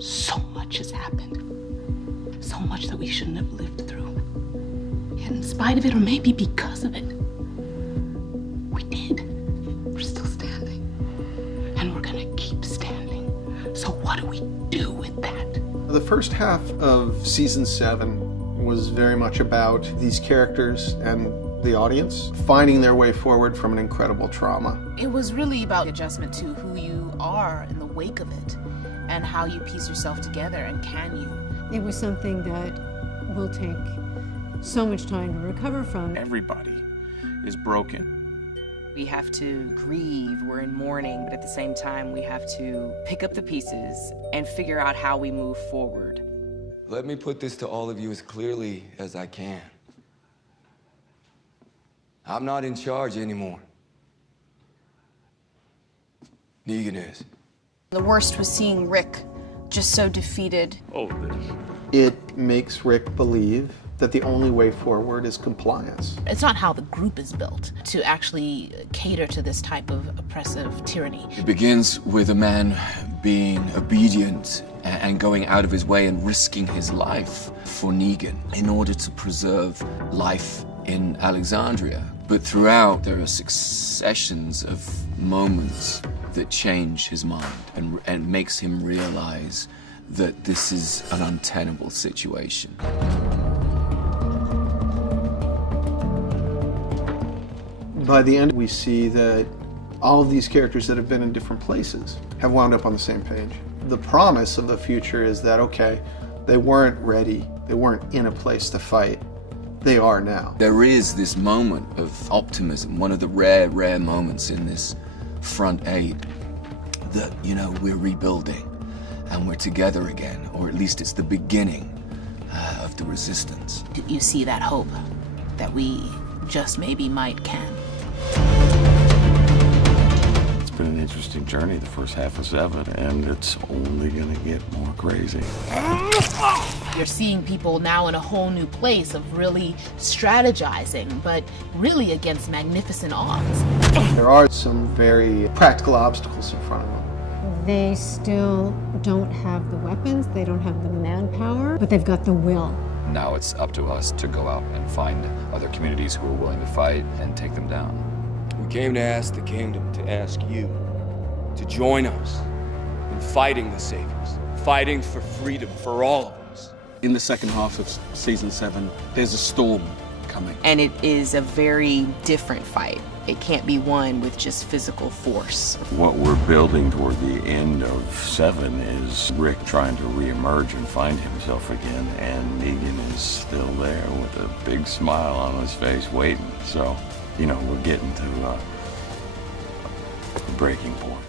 So much has happened. So much that we shouldn't have lived through. Yet in spite of it, or maybe because of it, we did. We're still standing. And we're gonna keep standing. So what do we do with that? The first half of season 7 was very much about these characters and the audience finding their way forward from an incredible trauma. It was really about adjustment to who you are in the wake of it and how you piece yourself together, and can you? It was something that will take so much time to recover from. Everybody is broken. We have to grieve, we're in mourning, but at the same time we have to pick up the pieces and figure out how we move forward. Let me put this to all of you as clearly as I can. I'm not in charge anymore. Negan is. The worst was seeing Rick just so defeated. It makes Rick believe that the only way forward is compliance. It's not how the group is built to actually cater to this type of oppressive tyranny. It begins with a man being obedient and going out of his way and risking his life for Negan in order to preserve life in Alexandria. But throughout, there are successions of moments that change his mind and makes him realize that this is an untenable situation. By the end, we see that all of these characters that have been in different places have wound up on the same page. The promise of the future is that, okay, they weren't ready, they weren't in a place to fight. They are now. There is this moment of optimism, one of the rare moments in this front eight, that, you know, we're rebuilding and we're together again, or at least it's the beginning of the resistance. You see that hope that we just maybe might can. It's been an interesting journey, the first half of 7, and it's only gonna get more crazy. You're seeing people now in a whole new place of really strategizing, but really against magnificent odds. There are some very practical obstacles in front of them. They still don't have the weapons, they don't have the manpower, but they've got the will. Now it's up to us to go out and find other communities who are willing to fight and take them down. We came to ask the kingdom to ask you to join us in fighting the Saviors, fighting for freedom for all of us. In the second half of season 7, there's a storm coming. And it is a very different fight. It can't be won with just physical force. What we're building toward the end of 7 is Rick trying to reemerge and find himself again, and Negan is still there with a big smile on his face waiting. So, you know, we're getting to a breaking point.